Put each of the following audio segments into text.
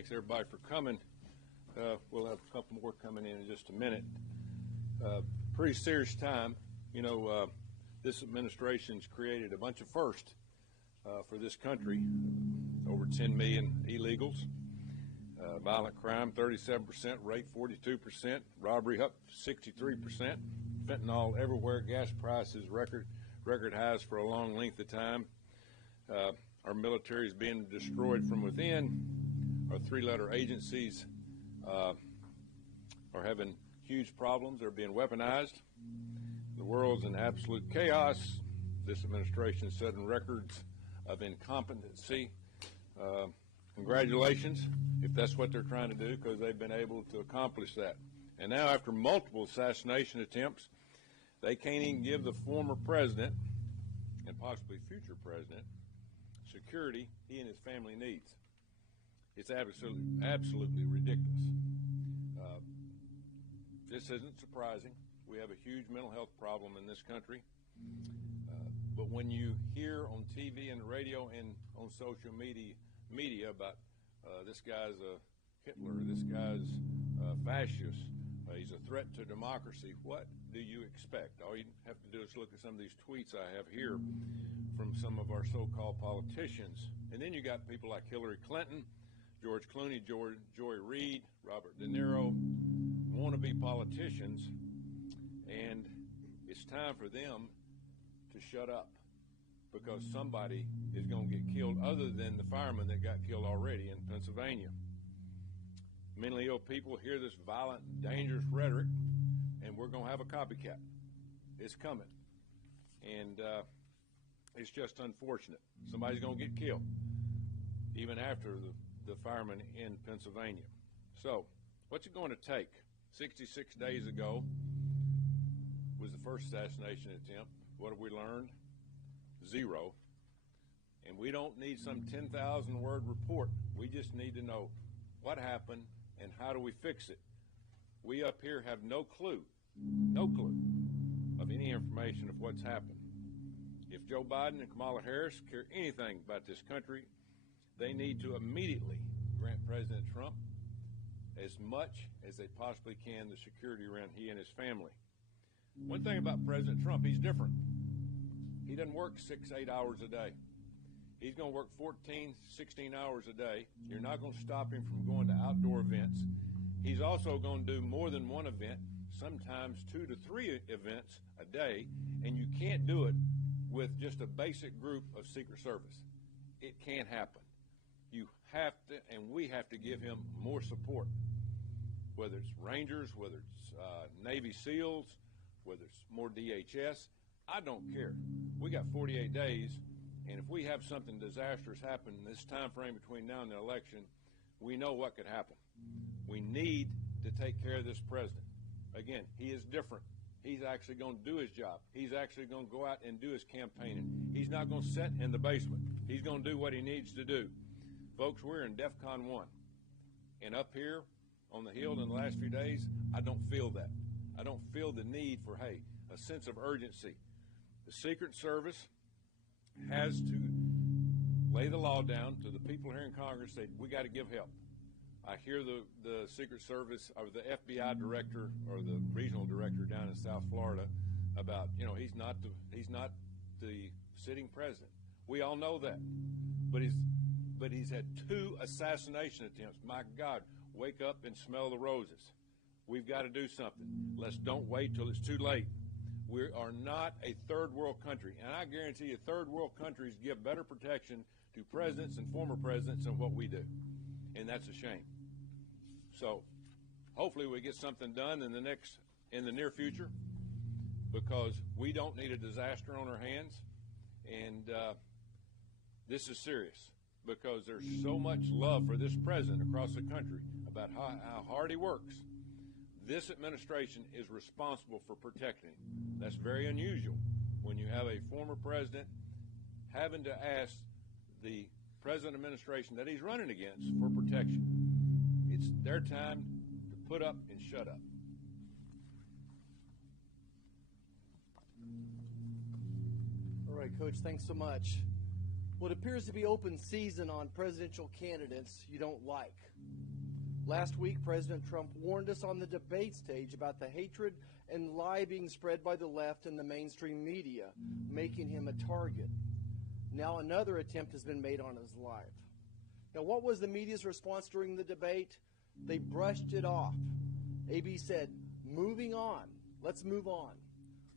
Thanks everybody for coming. We'll have a couple more coming in just a minute. Pretty serious time. You know, this administration's created a bunch of firsts for this country. Over 10 million illegals. Violent crime, 37%, rape, 42%, robbery up 63%, fentanyl everywhere, gas prices record highs for a long length of time. Our military is being destroyed from within. Our three-letter agencies are having huge problems. They're being weaponized. The world's in absolute chaos. This administration is setting records of incompetency. Congratulations, if that's what they're trying to do, because they've been able to accomplish that. And now, after multiple assassination attempts, they can't even give the former president, and possibly future president, security he and his family needs. It's absolutely ridiculous. This isn't surprising. We have a huge mental health problem in this country. But when you hear on TV and radio and on social media about this guy's a Hitler, this guy's a fascist, he's a threat to democracy, what do you expect? All you have to do is look at some of these tweets I have here from some of our so-called politicians. And then you got people like Hillary Clinton, George Clooney, Joy Reid, Robert De Niro, wannabe politicians, and it's time for them to shut up, because somebody is going to get killed other than the fireman that got killed already in Pennsylvania. Mentally ill people hear this violent, dangerous rhetoric, and we're going to have a copycat. It's coming. And it's just unfortunate. Somebody's going to get killed, even after the fireman in Pennsylvania. So, what's it going to take? 66 days ago was the first assassination attempt. What have we learned? Zero. And we don't need some 10,000 word report. We just need to know what happened and how do we fix it. We up here have no clue of any information of what's happened. If Joe Biden and Kamala Harris care anything about this country, they need to immediately grant President Trump as much as they possibly can the security around he and his family. One thing about President Trump, he's different. He doesn't work 6-8 hours a day. He's going to work 14, 16 hours a day. You're not going to stop him from going to outdoor events. He's also going to do more than one event, sometimes 2 to 3 events a day, and you can't do it with just a basic group of Secret Service. It can't happen. You have to, and we have to give him more support, whether it's Rangers, whether it's Navy SEALs, whether it's more DHS. I don't care. We got 48 days, and if we have something disastrous happen in this time frame between now and the election, we know what could happen. We need to take care of this president. Again, he is different. He's actually going to do his job. He's actually going to go out and do his campaigning. He's not going to sit in the basement. He's going to do what he needs to do. Folks, we're in DEFCON 1. And up here on the Hill in the last few days, I don't feel that. I don't feel the need for, a sense of urgency. The Secret Service has to lay the law down to the people here in Congress, say, we got to give help. I hear the Secret Service or the FBI director or the regional director down in South Florida about, he's not the sitting president. We all know that. But he's had 2 assassination attempts. My God, wake up and smell the roses. We've got to do something. Let's don't wait till it's too late. We are not a third world country, and I guarantee you third world countries give better protection to presidents and former presidents than what we do, and that's a shame. So hopefully we get something done in the near future, because we don't need a disaster on our hands, and this is serious, because there's so much love for this president across the country about how hard he works. This administration is responsible for protecting him. That's very unusual when you have a former president having to ask the present administration that he's running against for protection. It's their time to put up and shut up. All right, Coach, thanks so much. Well, it appears to be open season on presidential candidates you don't like. Last week, President Trump warned us on the debate stage about the hatred and lie being spread by the left and the mainstream media, making him a target. Now another attempt has been made on his life. Now, what was the media's response during the debate? They brushed it off. AB said, moving on. Let's move on.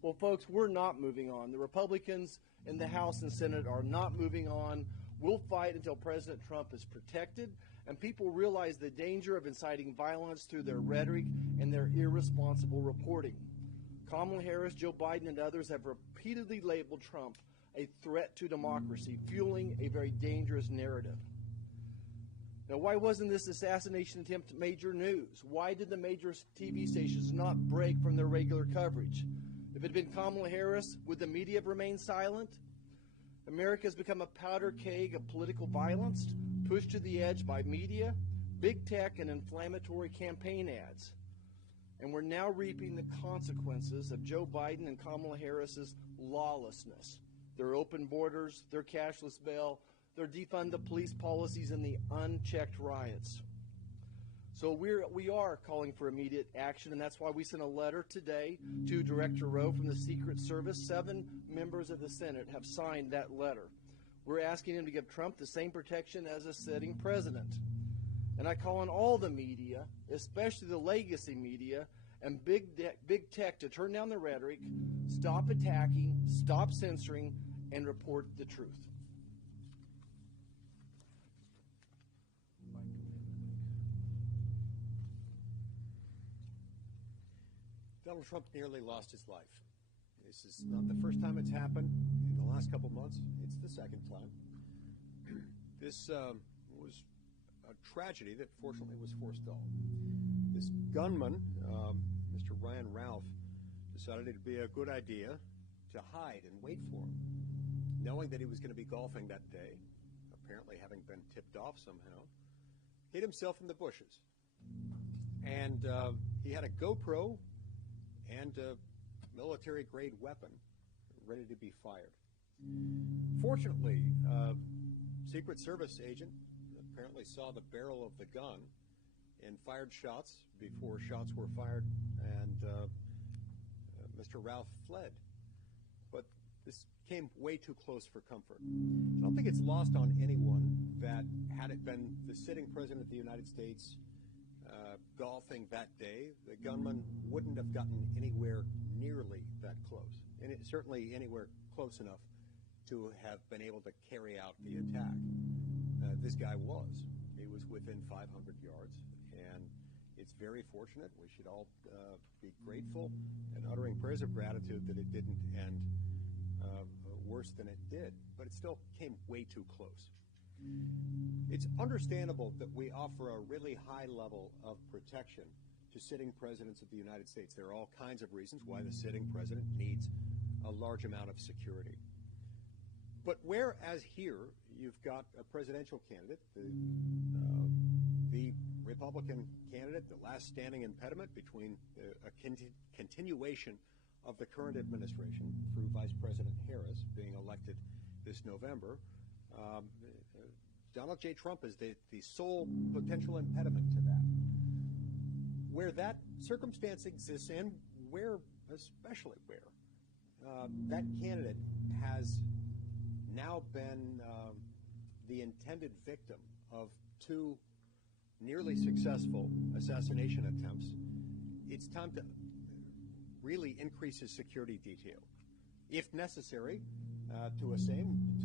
Well, folks, we're not moving on. The Republicans in the House and Senate are not moving on. We'll fight until President Trump is protected and people realize the danger of inciting violence through their rhetoric and their irresponsible reporting. Kamala Harris, Joe Biden, and others have repeatedly labeled Trump a threat to democracy, fueling a very dangerous narrative. Now, why wasn't this assassination attempt major news? Why did the major TV stations not break from their regular coverage? If it had been Kamala Harris, would the media have remained silent? America has become a powder keg of political violence, pushed to the edge by media, big tech, and inflammatory campaign ads. And we're now reaping the consequences of Joe Biden and Kamala Harris's lawlessness. Their open borders, their cashless bail, their defund the police policies, and the unchecked riots. So we are calling for immediate action, and that's why we sent a letter today to Director Rowe from the Secret Service. 7 members of the Senate have signed that letter. We're asking him to give Trump the same protection as a sitting president. And I call on all the media, especially the legacy media and big tech, to turn down the rhetoric, stop attacking, stop censoring, and report the truth. Donald Trump nearly lost his life. This is not the first time it's happened in the last couple months. It's the second time. This was a tragedy that fortunately was forestalled. This gunman, Mr. Ryan Ralph, decided it would be a good idea to hide and wait for him, knowing that he was going to be golfing that day, apparently having been tipped off somehow, hid himself in the bushes. And he had a GoPro and a military-grade weapon ready to be fired. Fortunately, a Secret Service agent apparently saw the barrel of the gun and fired shots before shots were fired, and Mr. Ralph fled. But this came way too close for comfort. I don't think it's lost on anyone that had it been the sitting president of the United States golfing that day, the gunman wouldn't have gotten anywhere nearly that close, and certainly anywhere close enough to have been able to carry out the attack. This guy was. He was within 500 yards, and it's very fortunate. We should all be grateful and uttering prayers of gratitude that it didn't end worse than it did, but it still came way too close. It's understandable that we offer a really high level of protection to sitting presidents of the United States. There are all kinds of reasons why the sitting president needs a large amount of security. But whereas here you've got a presidential candidate, the Republican candidate, the last standing impediment between a continuation of the current administration through Vice President Harris being elected this November, Donald J. Trump is the sole potential impediment to that. Where that circumstance exists, and especially where that candidate has now been the intended victim of 2 nearly successful assassination attempts, it's time to really increase his security detail, if necessary, to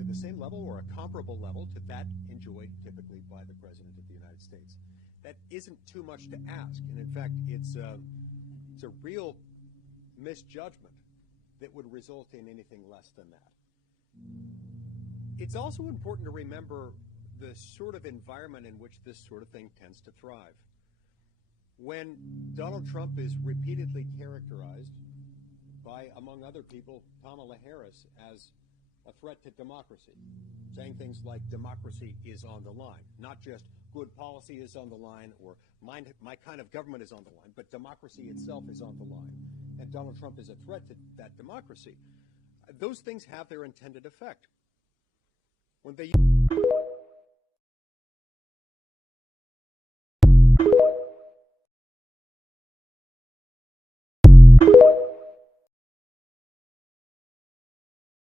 the same level or a comparable level to that enjoyed typically by the President of the United States. That isn't too much to ask, and in fact, it's a real misjudgment that would result in anything less than that. It's also important to remember the sort of environment in which this sort of thing tends to thrive. When Donald Trump is repeatedly characterized by, among other people, Kamala Harris as a threat to democracy, saying things like democracy is on the line, not just good policy is on the line or my kind of government is on the line, but democracy itself is on the line, and Donald Trump is a threat to that democracy. Those things have their intended effect. when they